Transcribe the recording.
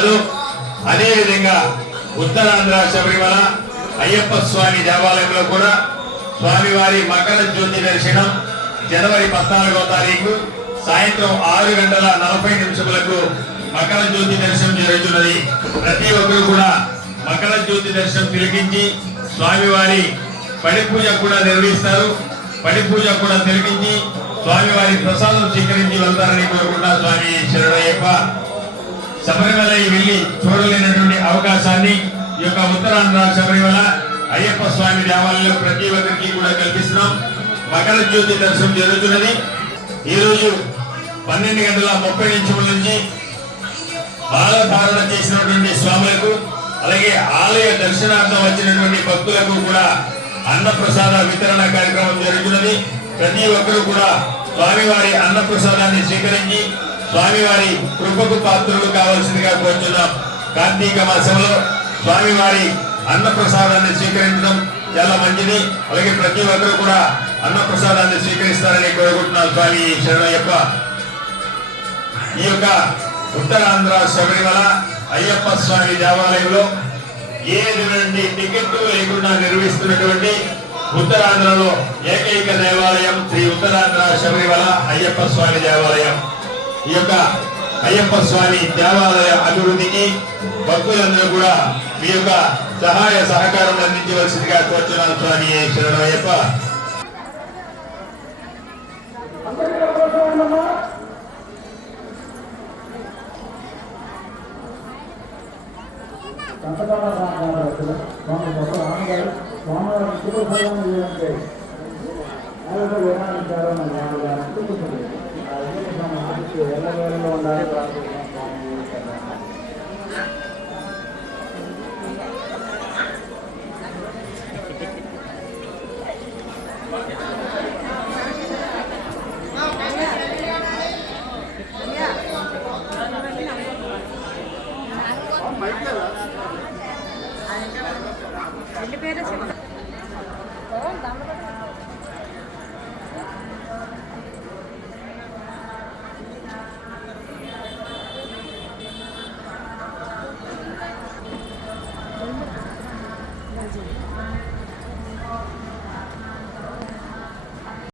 ఉన్నదో అదే విధంగా ఉత్తరాంధ్ర శబరిమల అయ్యప్ప స్వామి దేవాలయంలో కూడా స్వామివారి మకర జ్యోతి దర్శనం జనవరి 14వ తారీఖు సాయంత్రం 6:40 మకర జ్యోతి దర్శనం జరుగుతున్నది. ప్రతి ఒక్కరు కూడా మకర జ్యోతి దర్శనం తిలకించి స్వామివారి పడి పూజ కూడా నిర్వహిస్తారు. పడి పూజ కూడా తిలకించి స్వామివారి ప్రసాదం స్వీకరించి వెళ్తారని కోరుకుంటా. స్వామి శరణయ్యప్ప. శబరిమల వెళ్లి చూడలేనటువంటి అవకాశాన్ని ఈ యొక్క ఉత్తరాంధ్ర శబరిమల అయ్యప్ప స్వామి దేవాలయంలో ప్రతి ఒక్కరికి కూడా కల్పిస్తున్నాం. మకర జ్యోతి దర్శనం జరుగుతున్నది. ఈ రోజు 12:30 నుంచి బాలధారణ చేసినటువంటి స్వాములకు అలాగే ఆలయ దర్శనార్థం వచ్చినటువంటి భక్తులకు కూడా అన్నప్రసాద వితరణ కార్యక్రమం జరుగుతున్నది. ప్రతి ఒక్కరూ కూడా స్వామివారి అన్నప్రసాదాన్ని స్వీకరించి స్వామివారి కృపకు పాత్రలు కావాల్సిందిగా కోరుతున్నాం. కార్తీక మాసంలో స్వామివారి అన్నప్రసాదాన్ని స్వీకరించడం చాలా మంచిది. అలాగే ప్రతి ఒక్కరు కూడా అన్నప్రసాదాన్ని స్వీకరిస్తారని కోరుకుంటున్నాం. స్వామి శరణయ్యప్ప. ఈ యొక్క ఉత్తరాంధ్ర శబరిమల అయ్యప్ప స్వామి దేవాలయంలో ఏటువంటి టికెట్లు లేకుండా నిర్వహిస్తున్నటువంటి ఉత్తరాంధ్రలో ఏకైక దేవాలయం శ్రీ ఉత్తరాంధ్ర శబరిమల అయ్యప్ప స్వామి దేవాలయం. ఈ యొక్క అయ్యప్ప స్వామి దేవాలయ అభివృద్ధికి భక్తులందరూ కూడా మీ యొక్క సహాయ సహకారం అందించవలసిందిగా కోరుతున్నాను. స్వామి శరణయ్యప్ప. పేరు